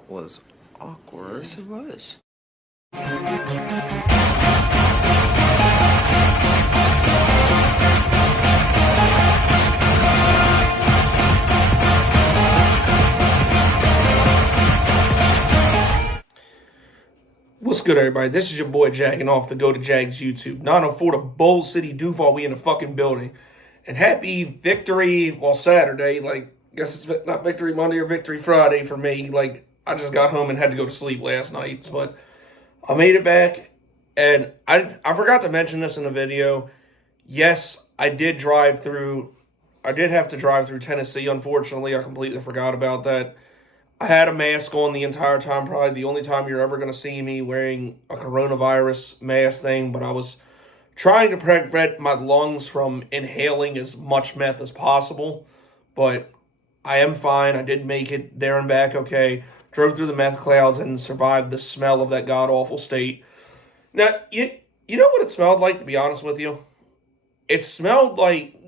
That was awkward. Yes, it was. What's good, everybody? This is your boy Jagging off the Go to Jags YouTube. 904 to Bowl City, Duval. We in the fucking building. And happy victory, well, Saturday. I guess it's not victory Monday or victory Friday for me. I just got home and had to go to sleep last night. But I made it back. And I forgot to mention this in the video. Yes, I did have to drive through Tennessee, unfortunately. I completely forgot about that. I had a mask on the entire time, probably the only time you're ever going to see me wearing a coronavirus mask thing, but I was trying to prevent my lungs from inhaling as much meth as possible, but I am fine. I did make it there and back okay. Drove through the meth clouds and survived the smell of that god-awful state. Now, you know what it smelled like, to be honest with you? It smelled like,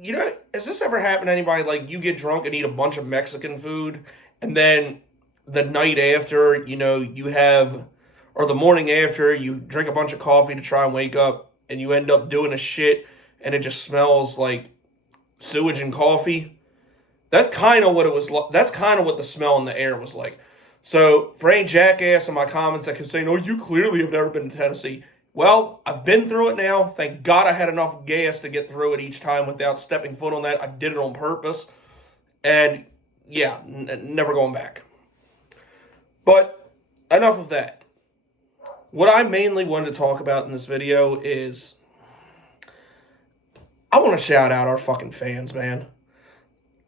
has this ever happened to anybody? Like, you get drunk and eat a bunch of Mexican food, and then the night after, or the morning after, you drink a bunch of coffee to try and wake up, and you end up doing a shit, and it just smells like sewage and coffee. That's kind of what it was like. That's kind of what the smell in the air was like. So, for any jackass in my comments that kept saying, oh, you clearly have never been to Tennessee. Well, I've been through it now. Thank God I had enough gas to get through it each time without stepping foot on that. I did it on purpose. And, yeah, never going back. But enough of that. What I mainly wanted to talk about in this video is I want to shout out our fucking fans, man.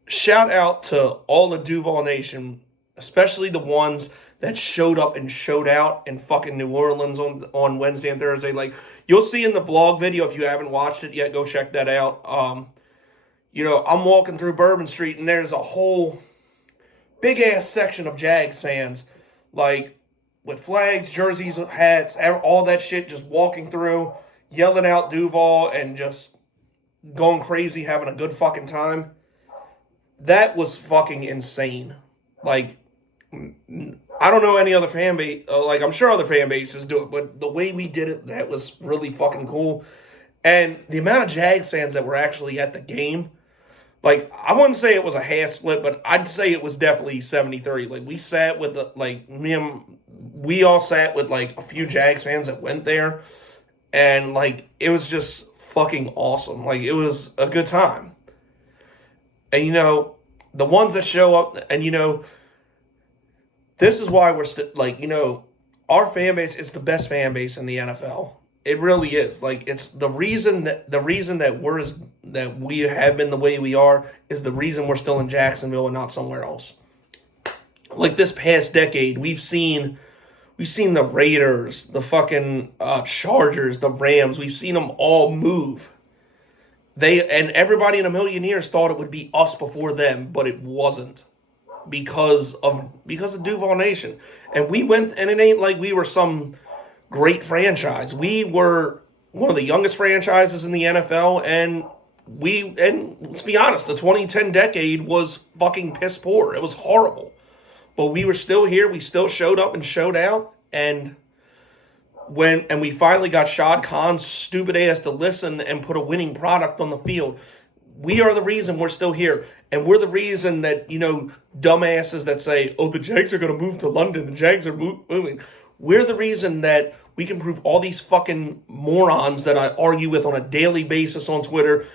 Shout out to all the Duval Nation, especially the ones that showed up and showed out in fucking New Orleans on Wednesday and Thursday. You'll see in the vlog video, if you haven't watched it yet, go check that out. I'm walking through Bourbon Street, and there's a whole big-ass section of Jags fans, with flags, jerseys, hats, all that shit, just walking through, yelling out Duval, and just going crazy, having a good fucking time. That was fucking insane. I don't know any other fan base, I'm sure other fan bases do it, but the way we did it, that was really fucking cool. And the amount of Jags fans that were actually at the game, I wouldn't say it was a half split, but I'd say it was definitely 70-30. We sat with, we all sat with, a few Jags fans that went there. And, it was just fucking awesome. It was a good time. And, the ones that show up, and, this is why we're our fan base is the best fan base in the NFL. It really is. It's the reason that we have been the way we are is the reason we're still in Jacksonville and not somewhere else. This past decade, we've seen the Raiders, the fucking Chargers, the Rams. We've seen them all move. And everybody in a million years thought it would be us before them, but it wasn't because of Duval Nation. And we went, and it ain't like we were some great franchise. We were one of the youngest franchises in the NFL, and let's be honest, the 2010 decade was fucking piss poor. It was horrible. But we were still here, we still showed up and showed out, and we finally got Shad Khan's stupid ass to listen and put a winning product on the field. We are the reason we're still here. And we're the reason that, dumbasses that say, oh, the Jags are going to move to London, the Jags are moving. We're the reason that we can prove all these fucking morons that I argue with on a daily basis on Twitter,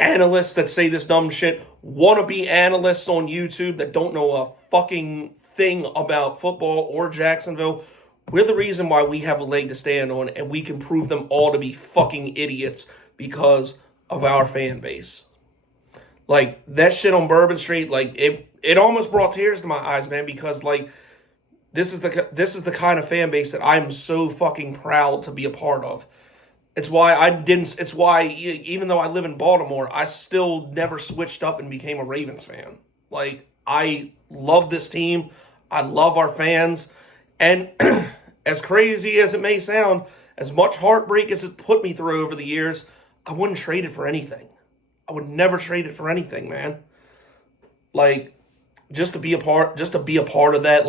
analysts that say this dumb shit, wannabe analysts on YouTube that don't know a fucking thing about football or Jacksonville. We're the reason why we have a leg to stand on, and we can prove them all to be fucking idiots because of our fan base. That shit on Bourbon Street, it almost brought tears to my eyes, man, because, this is the kind of fan base that I'm so fucking proud to be a part of. It's why even though I live in Baltimore, I still never switched up and became a Ravens fan. I love this team. I love our fans. And as crazy as it may sound, as much heartbreak as it put me through over the years, I wouldn't trade it for anything. I would never trade it for anything, man. Just to be a part of that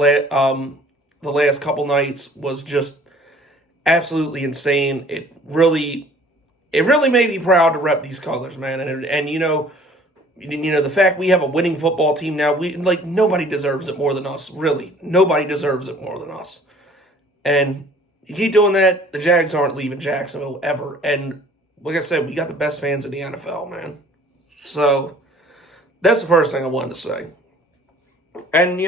the last couple nights was just absolutely insane. It really made me proud to rep these colors, man. And the fact we have a winning football team now, we like nobody deserves it more than us. Really, nobody deserves it more than us. And you keep doing that, the Jags aren't leaving Jacksonville ever. And like I said, we got the best fans in the NFL, man. So that's the first thing I wanted to say. And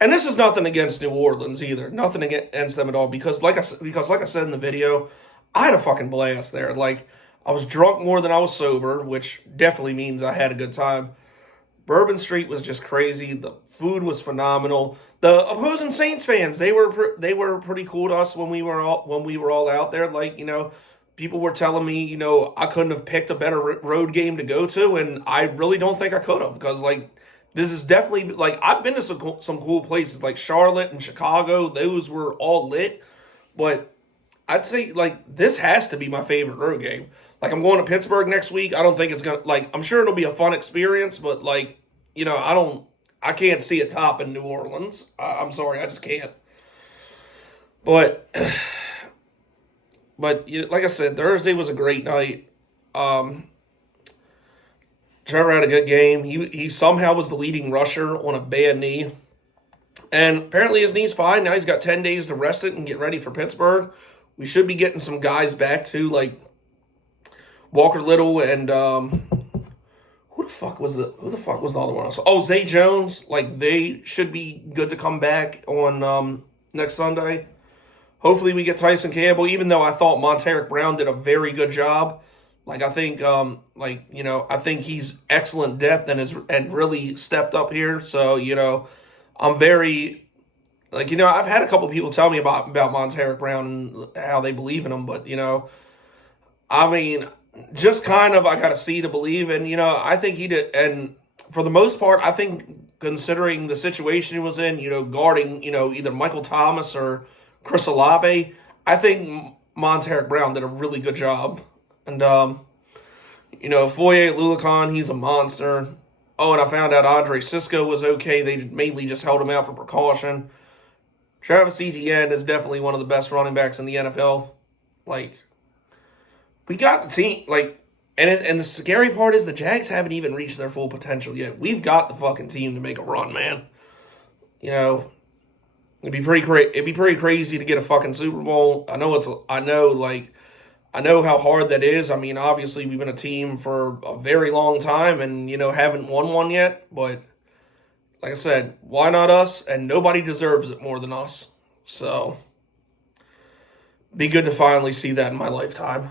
and this is nothing against New Orleans either. Nothing against them at all. Because like I said in the video, I had a fucking blast there. Like, I was drunk more than I was sober, which definitely means I had a good time. Bourbon Street was just crazy. The food was phenomenal. The opposing Saints fans, they were pretty cool to us when we were all out there. Like, people were telling me, I couldn't have picked a better road game to go to, and I really don't think I could have, because like this is definitely like I've been to some cool places like Charlotte and Chicago. Those were all lit, but I'd say like this has to be my favorite road game. Like, I'm going to Pittsburgh next week. I don't think it's gonna, like, I'm sure it'll be a fun experience, but like, I can't see it topping New Orleans. I'm sorry, I just can't. But like I said, Thursday was a great night. Trevor had a good game. He somehow was the leading rusher on a bad knee. And apparently his knee's fine. Now he's got 10 days to rest it and get ready for Pittsburgh. We should be getting some guys back too, like Walker Little and who the fuck was the other one? Oh, Zay Jones. Like, they should be good to come back on next Sunday. Hopefully we get Tyson Campbell, even though I thought Monteric Brown did a very good job. Like, I think I think he's excellent depth and really stepped up here. So, I'm very I've had a couple people tell me about Monteric Brown and how they believe in him, but I mean, just kind of, I got to see to believe. And, I think he did. And for the most part, I think considering the situation he was in, guarding, either Michael Thomas or Chris Olave, I think Monteric Brown did a really good job. And, Foye Lulikon, he's a monster. Oh, and I found out Andre Cisco was okay. They mainly just held him out for precaution. Travis Etienne is definitely one of the best running backs in the NFL. Like, we got the team, and the scary part is the Jags haven't even reached their full potential yet. We've got the fucking team to make a run, man. It'd be pretty crazy to get a fucking Super Bowl. I know how hard that is. I mean, obviously we've been a team for a very long time and, haven't won one yet, but like I said, why not us? And nobody deserves it more than us. So, be good to finally see that in my lifetime.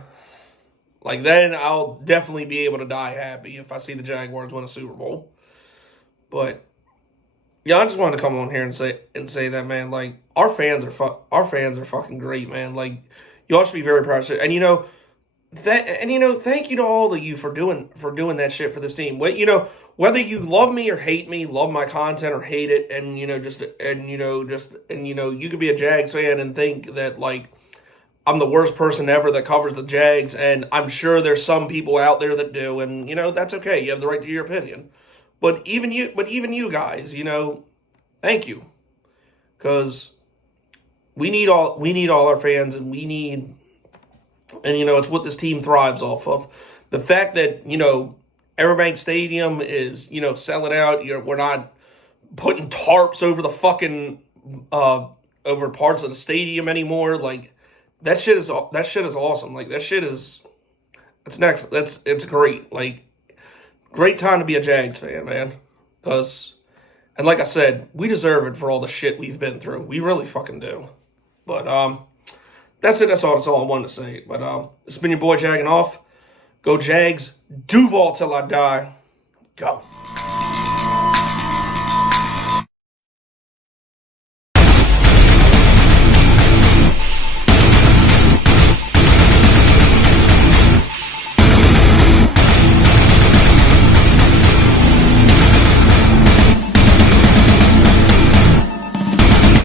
Like, then I'll definitely be able to die happy if I see the Jaguars win a Super Bowl. But yeah, I just wanted to come on here and say that, man. Like, our fans are fucking great, man. Like, y'all should be very proud of it. And thank you to all of you for doing that shit for this team. Whether you love me or hate me, love my content or hate it, and you could be a Jags fan and think that like I'm the worst person ever that covers the Jags, and I'm sure there's some people out there that do, and that's okay. You have the right to your opinion. But even you guys, thank you, because we need all our fans, and it's what this team thrives off of. The fact that Everbank Stadium is selling out. We're not putting tarps over the fucking over parts of the stadium anymore. Like, that shit is awesome. Like, that shit is, it's great. Like, great time to be a Jags fan, man. And like I said, we deserve it for all the shit we've been through. We really fucking do. But that's it. That's all I wanted to say. But it's been your boy Jagging Off. Go Jags. Duval till I die. Go.